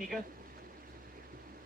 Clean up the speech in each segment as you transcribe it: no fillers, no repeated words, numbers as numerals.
Because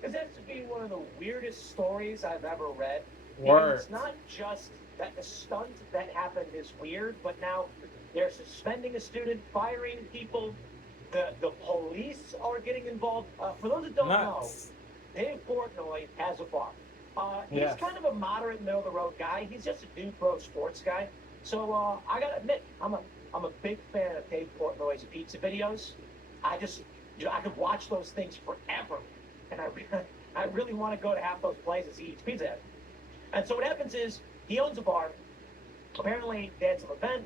that's to be one of the weirdest stories I've ever read. Word. It's not just that the stunt that happened is weird, but now they're suspending a student, firing people. The police are getting involved. For those that don't know, Dave Portnoy has a bar. He's kind of a moderate, middle of the road guy. He's just a new pro sports guy. So I gotta admit, I'm a big fan of Dave Portnoy's pizza videos. I could watch those things forever, and I really want to go to half those places he eats pizza at. And so what happens is he owns a bar. Apparently they had some event,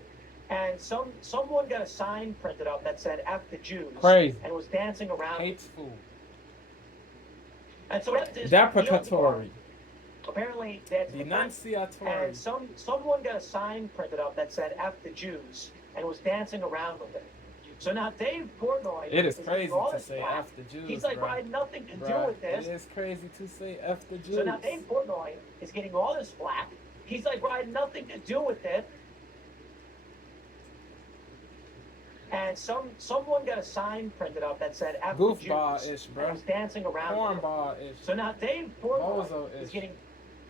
and someone got a sign printed up that said "F the Jews," Crazy, and was dancing around. hateful. And so what happens is deprecatory. Apparently they had some denunciatory. and someone got a sign printed up that said "F the Jews" and was dancing around with it. So now Dave Portnoy. It is crazy to say F the Jews. He's like, bro. I had nothing to do with this. It is crazy to say F the Jews. So now Dave Portnoy is getting all this flack. He's like, I had nothing to do with it. And someone got a sign printed up that said F the Jews. Goofball-ish, bro. And was dancing around. Cornball-ish. So now Dave Portnoy is getting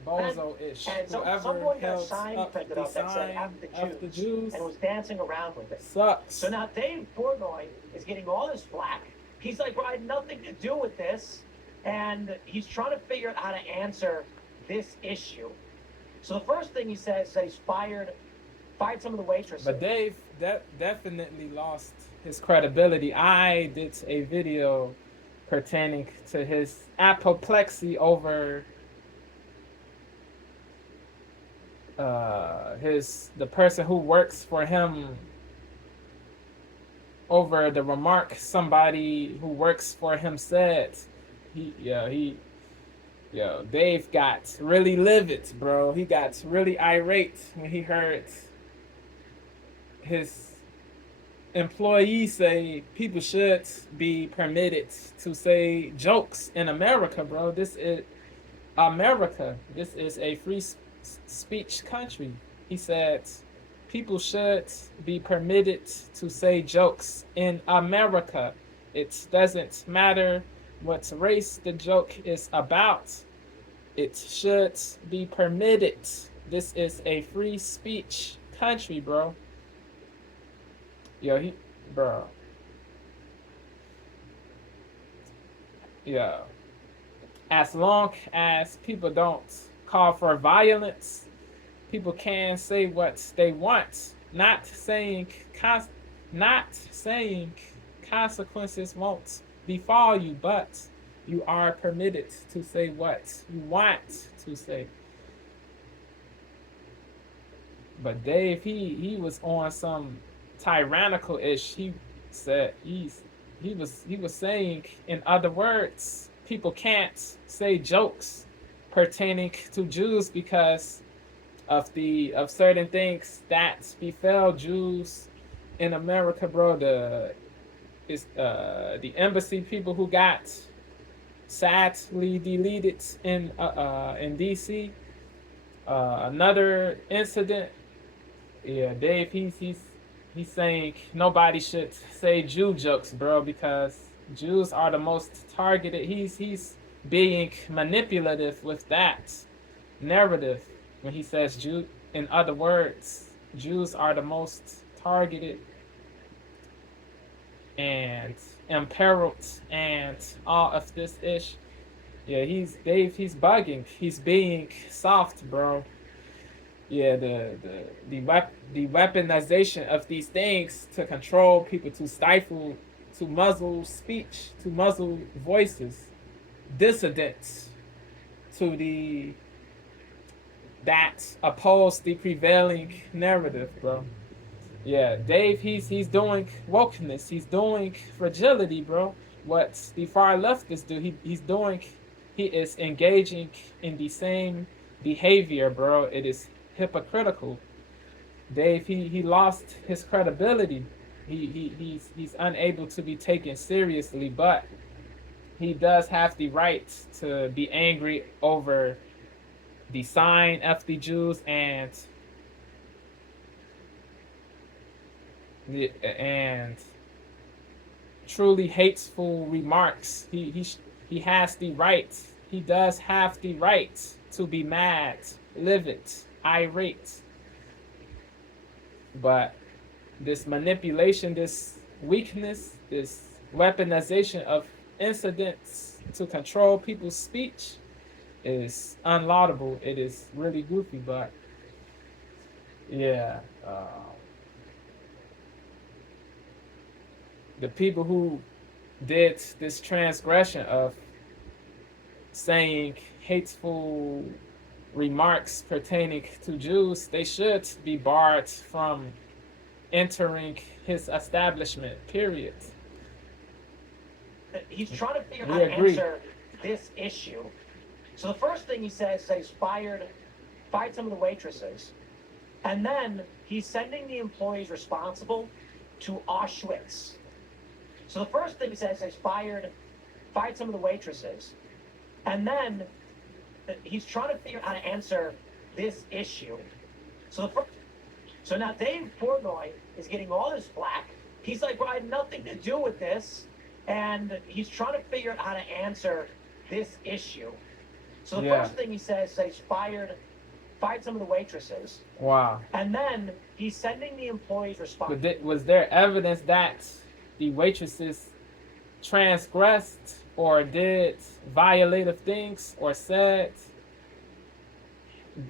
bozo-ish. And someone got a sign printed up that said F the Jews and was dancing around with it. Sucks. So now Dave Portnoy is getting all this flack. He's like, I had nothing to do with this. And he's trying to figure out how to answer this issue. So the first thing he says is that he's fired some of the waitresses. But Dave definitely lost his credibility. I did a video pertaining to his apoplexy over the person who works for him, over the remark somebody who works for him said. Dave got really livid, bro. He got really irate when he heard his employees say people should be permitted to say jokes in America, bro. This is America. This is a free speech country. He said people should be permitted to say jokes in America. It doesn't matter what race the joke is about. It should be permitted. This is a free speech country, bro. Bro. Yeah. As long as people don't call for violence, people can say what they want. Not saying consequences won't befall you, but you are permitted to say what you want to say. But Dave, he was on some tyrannical ish. He said he was saying, in other words, people can't say jokes pertaining to Jews because of certain things that befell Jews in America, bro. The embassy people who got sadly deleted in DC. Another incident. Yeah, Dave, he's saying nobody should say Jew jokes, bro, because Jews are the most targeted. He's being manipulative with that narrative when he says Jew. In other words, Jews are the most targeted and imperiled and all of this ish. Yeah, he's bugging. He's being soft, bro. Yeah, the weaponization of these things to control people, to stifle, to muzzle speech, to muzzle voices, dissidents that oppose the prevailing narrative, bro. Yeah, Dave, he's doing wokeness, he's doing fragility, bro. What the far leftists do, he is engaging in the same behavior, bro. It is hypocritical. Dave, he lost his credibility. He's unable to be taken seriously, but he does have the right to be angry over the sign of the Jews and truly hateful remarks. He has the right. He does have the right to be mad, livid, irate. But this manipulation, this weakness, this weaponization of incidents to control people's speech is unlaudable. It is really goofy, but yeah, the people who did this transgression of saying hateful remarks pertaining to Jews, they should be barred from entering his establishment, period. He's trying to figure out how to answer this issue. So the first thing he says is he's fired some of the waitresses. And then he's sending the employees responsible to Auschwitz. So the first thing he says is he's fired some of the waitresses. And then he's trying to figure out how to answer this issue. So now Dave Portnoy is getting all this flack. He's like, well, I had nothing to do with this. And he's trying to figure out how to answer this issue. So the first thing he says is he's fired some of the waitresses. Wow. And then he's sending the employees responsible. But was there evidence that the waitresses transgressed or did violative things or said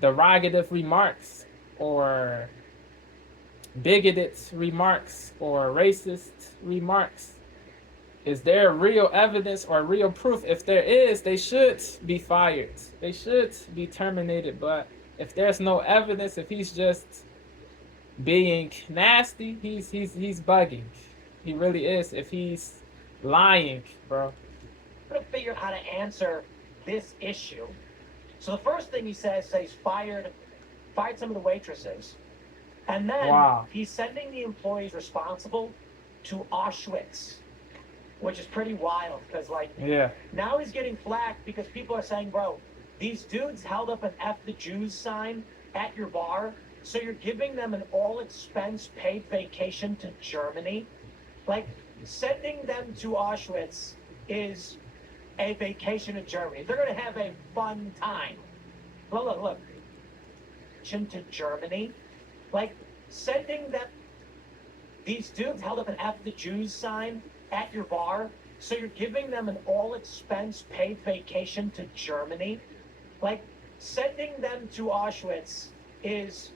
derogative remarks or bigoted remarks or racist remarks? Is there real evidence or real proof? If there is, they should be fired. They should be terminated. But if there's no evidence, if he's just being nasty, he's bugging. He really is. If he's lying, bro. I'm gonna figure out how to answer this issue. So the first thing he says is he's fired some of the waitresses. And then he's sending the employees responsible to Auschwitz, which is pretty wild because, now he's getting flack because people are saying, bro, these dudes held up an F the Jews sign at your bar, so you're giving them an all-expense paid vacation to Germany? Like, sending them to Auschwitz is a vacation to Germany. They're going to have a fun time. Look. To Germany? Like, sending them... These dudes held up an F the Jews sign at your bar, so you're giving them an all-expense paid vacation to Germany? Like, sending them to Auschwitz is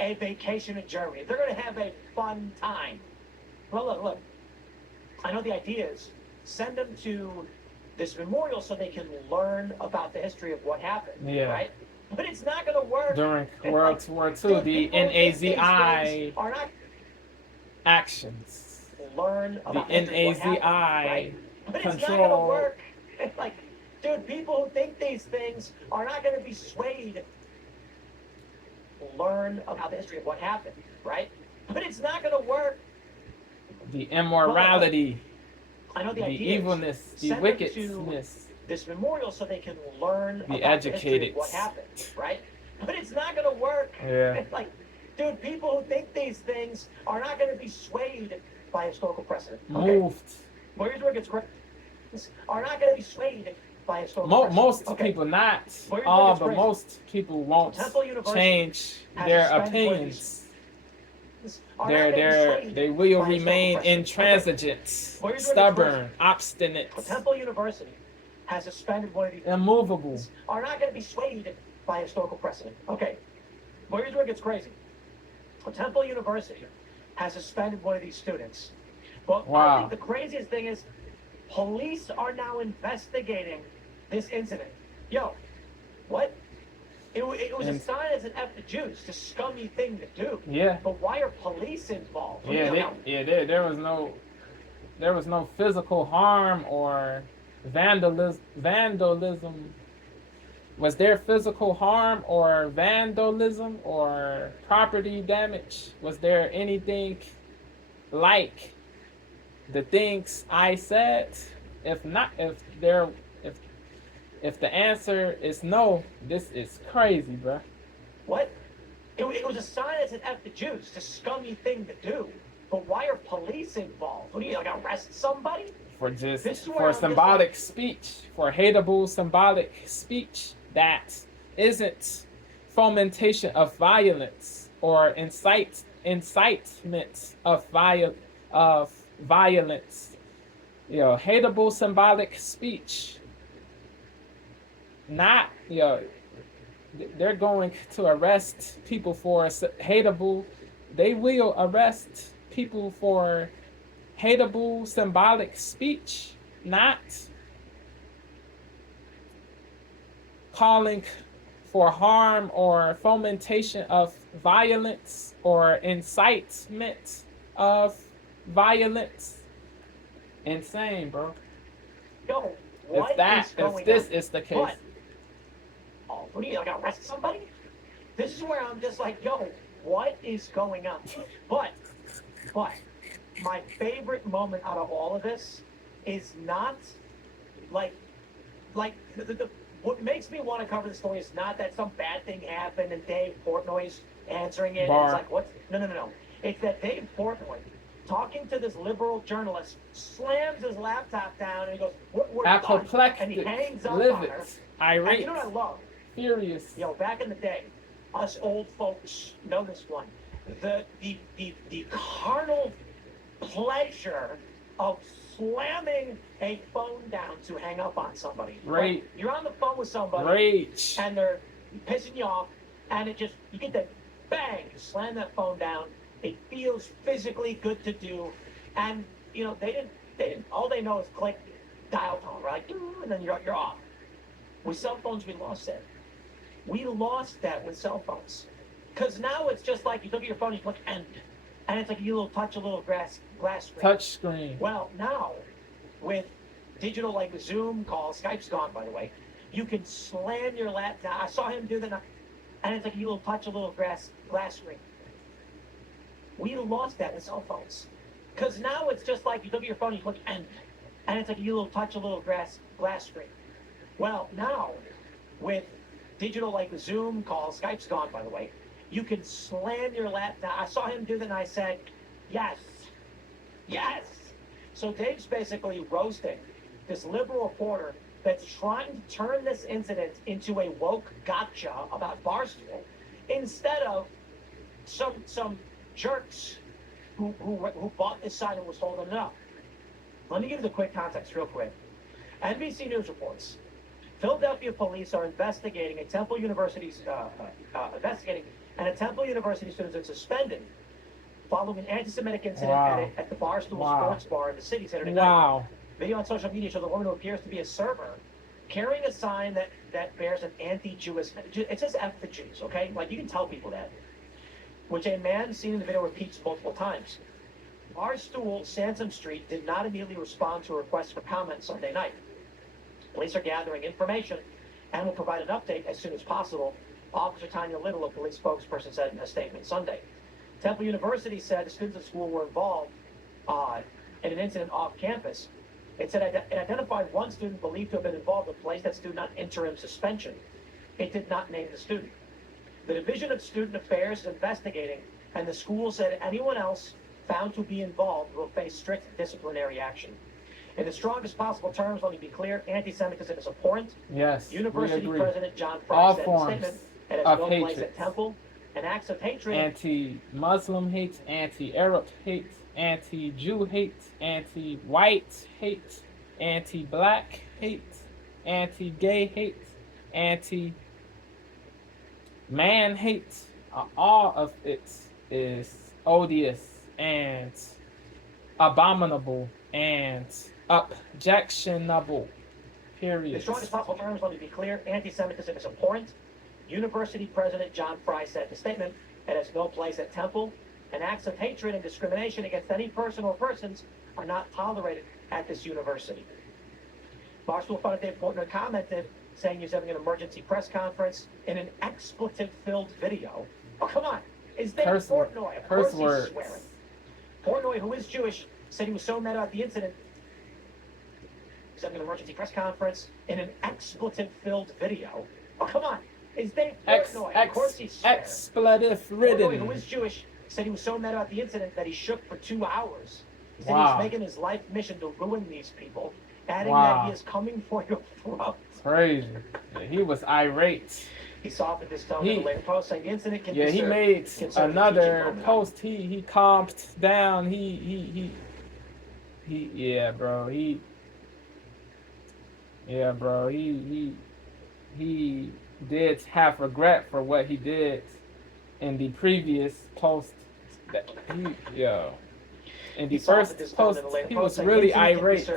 a vacation to Germany. They're going to have a fun time. Look. I know the idea is send them to this memorial so they can learn about the history of what happened, right? But it's not going to work. During World War II, the NAZI actions. Learn about the NAZI But control. It's not going to work. Like, dude, people who think these things are not going to be swayed. Learn about the history of what happened, right? But it's not going to work. The immorality, I know the evilness, the wickedness. This memorial so they can learn the about educated. the history of what happened, right? But it's not going to work. Yeah. Like, dude, people who think these things are not going to be swayed by historical precedent. Okay? Moved. Well, here's where it gets correct. Are not going to be swayed by historical precedent. Most people, not all, but most people won't change their opinions. They will remain intransigent, stubborn, obstinate, Temple University has suspended one of these. Immovable. Are not going to be swayed by historical precedent. Okay. Well, here's where it gets crazy. Temple University has suspended one of these students. But I think the craziest thing is police are now investigating this incident. Yo, what? It was a sign as an F the Jews, the scummy thing to do. Yeah. But why are police involved? There was no physical harm or vandalism. Was there physical harm or vandalism or property damage? Was there anything like the things I said? If not, if the answer is no, this is crazy, bro. What? It was a sign as an F the Jews, the scummy thing to do. But why are police involved? What do you, like, arrest somebody? for just This is where for I'm just symbolic like- speech, for hateable symbolic speech that isn't fomentation of violence or incitement of violence. You know, hateable symbolic speech. Not, you know, they're going to arrest people for hateable. They will arrest people for hateable symbolic speech, not calling for harm or fomentation of violence or incitement of violence. Insane, bro. Yo, what is going If this on? is the case. But, oh, what are you, like, arrest somebody? This is where I'm just like, yo, what is going on? But, my favorite moment out of all of this is not like what makes me want to cover the story is not that some bad thing happened and Dave Portnoy's answering it. And it's like, what? No. It's that Dave Portnoy, talking to this liberal journalist, slams his laptop down and he goes, we're done. Apoplectic, And he hangs up on livid, her. irate, And you know what I love? furious. You know, back in the day, us old folks know this one. The carnal pleasure of slamming a phone down to hang up on somebody. Rage. Like, you're on the phone with somebody Rage. and they're pissing you off, and you get that bang, you slam that phone down. It feels physically good to do, and you know they didn't. All they know is click, dial tone, right? And then you're off. With cell phones, we lost that. We lost that with cell phones, because now it's just like you look at your phone, you click end, and it's like a little glass screen. Touch screen. Well, now with digital like Zoom calls, Skype's gone by the way. You can slam your laptop. I saw him do that, and it's like a little glass screen. We lost that with cell phones, because now it's just like you look at your phone, you click end, and it's like a little glass screen. Well, now with digital like Zoom calls, Skype's gone by the way. You can slam your laptop. I saw him do that, and I said, yes. So Dave's basically roasting this liberal reporter that's trying to turn this incident into a woke gotcha about Barstool, instead of some jerks who bought this side and was holding it up. Let me give you the quick context real quick. NBC News reports Philadelphia police are investigating a Temple University student that's suspended following an anti-Semitic incident at the Barstool Sports Bar in the city Saturday night. Video on social media shows a woman who appears to be a server carrying a sign that bears an anti-Jewish. It says F the Jews, okay? Like, you can tell people that. Which a man seen in the video repeats multiple times. Barstool, Sansom Street, did not immediately respond to a request for comment Sunday night. Police are gathering information and will provide an update as soon as possible. Officer Tanya Little, a police spokesperson, said in a statement Sunday. Temple University said the students at school were involved in an incident off campus. It said it identified one student believed to have been involved and placed that student on interim suspension. It did not name the student. The Division of Student Affairs is investigating, and the school said anyone else found to be involved will face strict disciplinary action. In the strongest possible terms, let me be clear, anti-Semitism is abhorrent. Yes, University we agree. President John Fry said in a forms statement, it has of no place hatred. at Temple, and acts of hatred. Anti-Muslim hate, anti-Arab hate, anti-Jew hate, anti-white hate, anti-black hate, anti-gay hate, anti-man hate. All of it is odious and abominable and objectionable. Period. In the strongest possible terms, let me be clear, anti-Semitism is abhorrent. University President John Fry said in a statement, it has no place at Temple, and acts of hatred and discrimination against any person or persons are not tolerated at this university. Barstool founder Dave Portnoy commented, saying he was having an emergency press conference in an expletive-filled video. Oh, come on. Is Dave Portnoy? Of course he's swearing. Portnoy, who is Jewish, said he was so mad about the incident, he's having an emergency press conference in an expletive-filled video. Oh, come on. Is Dave Portnoy? Of course he's swearing. Expletive-ridden. Portnoy, who is Jewish, said he was so mad about the incident that he shook for 2 hours. He said he was making his life mission to ruin these people, adding that he is coming for your throat. Crazy. Yeah, he was irate. He softened his tone in a later post, saying the incident can be he made another post. He calmed down. Yeah, bro. He did have regret for what he did in the previous post. In the first post, he was really irate.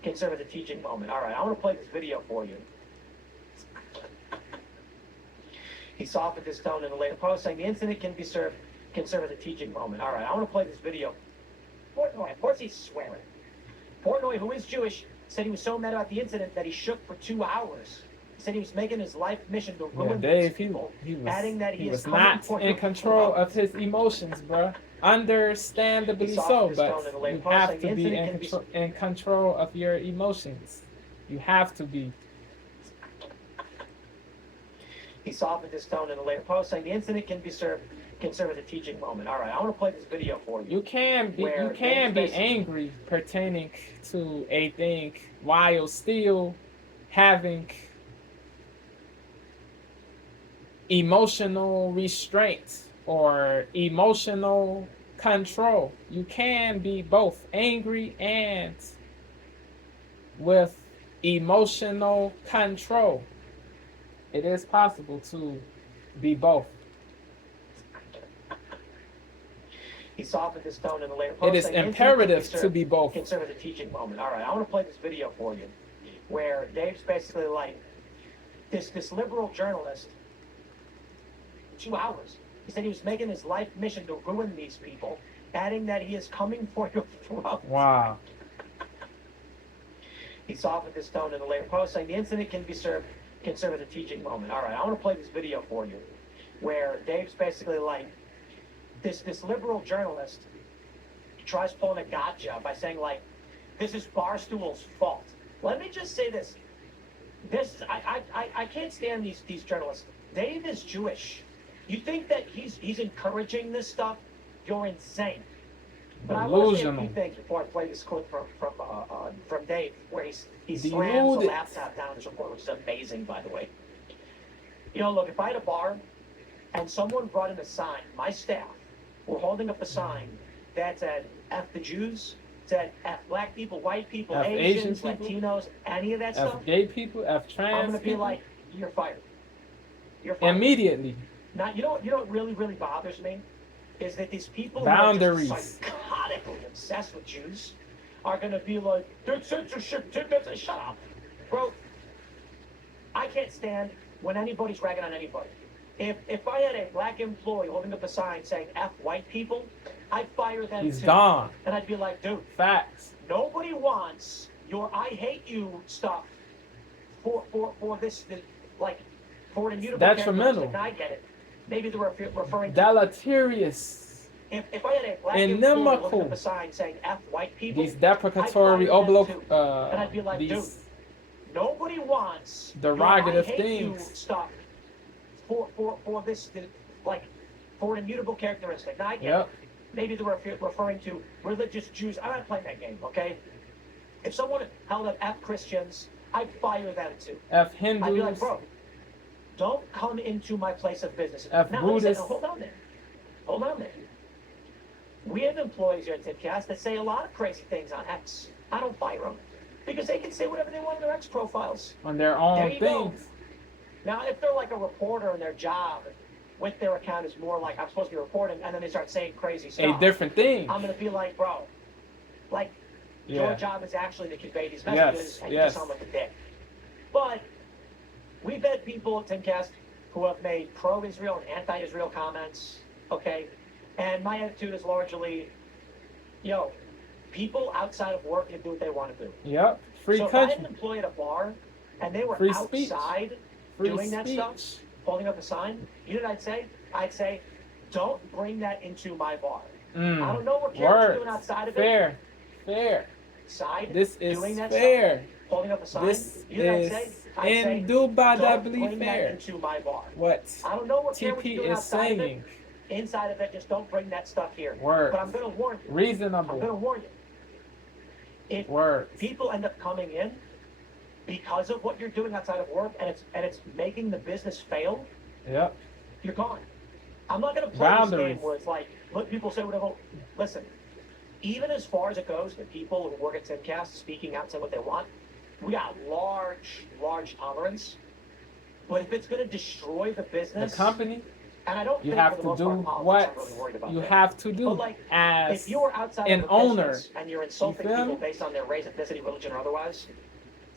Can serve as a teaching moment. All right, I want to play this video for you. He softened his tone in a later post, saying the incident can serve as a teaching moment. All right, I want to play this video. Portnoy, of course he's swearing. Portnoy, who is Jewish, said he was so mad about the incident that he shook for 2 hours. He said he was making his life mission to ruin these people, adding that he was not in control of his emotions, bro. Understandably so, but you have to be in control of your emotions. You have to be. He softened his tone in a later post, saying the incident can serve as a teaching moment. All right, I want to play this video for you. You can be angry pertaining to a thing while still having emotional restraint or emotional control. You can be both angry and with emotional control. It is possible to be both. He softened his tone in a later post. It is imperative to be both. Can serve as a teaching moment. All right, I want to play this video for you, where Dave's basically like this liberal journalist. 2 hours. He said he was making his life mission to ruin these people, adding that he is coming for your throat. Wow. He softened his tone in a later post, saying the incident can serve as a teaching moment. All right, I want to play this video for you, where Dave's basically like this liberal journalist tries pulling a gotcha by saying like, this is Barstool's fault. Let me just say this. I can't stand these journalists. Dave is Jewish. You think that he's encouraging this stuff? You're insane. But I want to say a few things before I play this clip from Dave, where he slams the laptop down his report, which is amazing, by the way. You know, look, if I had a bar and someone brought in a sign, my staff were holding up a sign that said F the Jews, said F black people, white people, F Asians, Asian people, Latinos, any of that stuff. F gay people, F trans I'm gonna be people. like, you're fired. You're fired. Immediately. Now, you know what really, really bothers me? Is that these people Boundaries. who are just psychotically obsessed with Jews are going to be like, there's censorship, shut up. Bro, I can't stand when anybody's ragging on anybody. If I had a black employee holding up a sign saying F white people, I'd fire them He's too. gone. And I'd be like, dude. Facts. Nobody wants your I hate you stuff for this like, for an immutable detrimental. I get it. Maybe they were referring to deleterious. If I had a black employee holding up a sign saying F white people, these deprecatory and I'd be like, dude, nobody wants derogative your I hate things you stuff for this like for an immutable characteristic. Now I get it. Maybe they were referring to religious Jews. I'm not playing that game, okay? If someone held up F Christians, I'd fire them too. F Hindus. I'd be like, bro, don't come into my place of business. F now, Buddhists. hold on there. Hold on there. We have employees here at Timcast that say a lot of crazy things on X. I don't fire them because they can say whatever they want in their X profiles. On their own things. Go. Now, if they're like a reporter and their job with their account is more like I'm supposed to be reporting, and then they start saying crazy stuff. A different thing. I'm gonna be like, bro, like your job is actually to convey these messages, and you just sound like a dick. But we've had people at Timcast who have made pro-Israel and anti-Israel comments, okay? And my attitude is largely, people outside of work can do what they want to do. Yep, free country. So if I had an employee at a bar, and they were free outside doing that stuff, holding up a sign, you know what I'd say? I'd say, don't bring that into my bar. I don't know what you're doing outside of it. Fair. Side, this is doing that fair. Stuff, holding up a sign. This you know what I'd say? Indubitably fair. Into my bar. What I don't know what TP is saying. Inside of it, just don't bring that stuff here. Word. But I'm going to warn you. Reasonable. I'm going to warn you. if Words. people end up coming in because of what you're doing outside of work, and it's making the business fail, Yep. you're gone. I'm not going to play this Boundaries. game where it's like, let people say whatever. Listen, even as far as it goes, the people who work at Timcast speaking out, saying what they want, we got large tolerance. But if it's going to destroy the The business, company, and I don't you think have for the to most do part politics what are really worried about you that. have to But do like, as if you were outside an of a owner. business and you're insulting feel people me? based on their race, ethnicity, religion, or otherwise,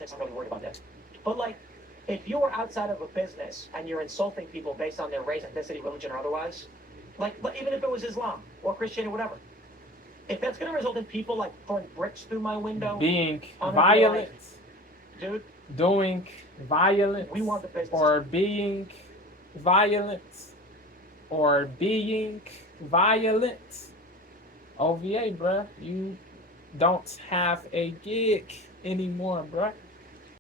I'm not really worried about that. But like, if you were outside of a business and you're insulting people based on their race, ethnicity, religion, or otherwise, like, but even if it was Islam or Christianity or whatever, if that's going to result in people like throwing bricks through my window, being I'm gonna be violent, like, dude, doing violence, we want the business. or being violent, or being violent, OVA, bruh, you don't have a gig anymore, bruh.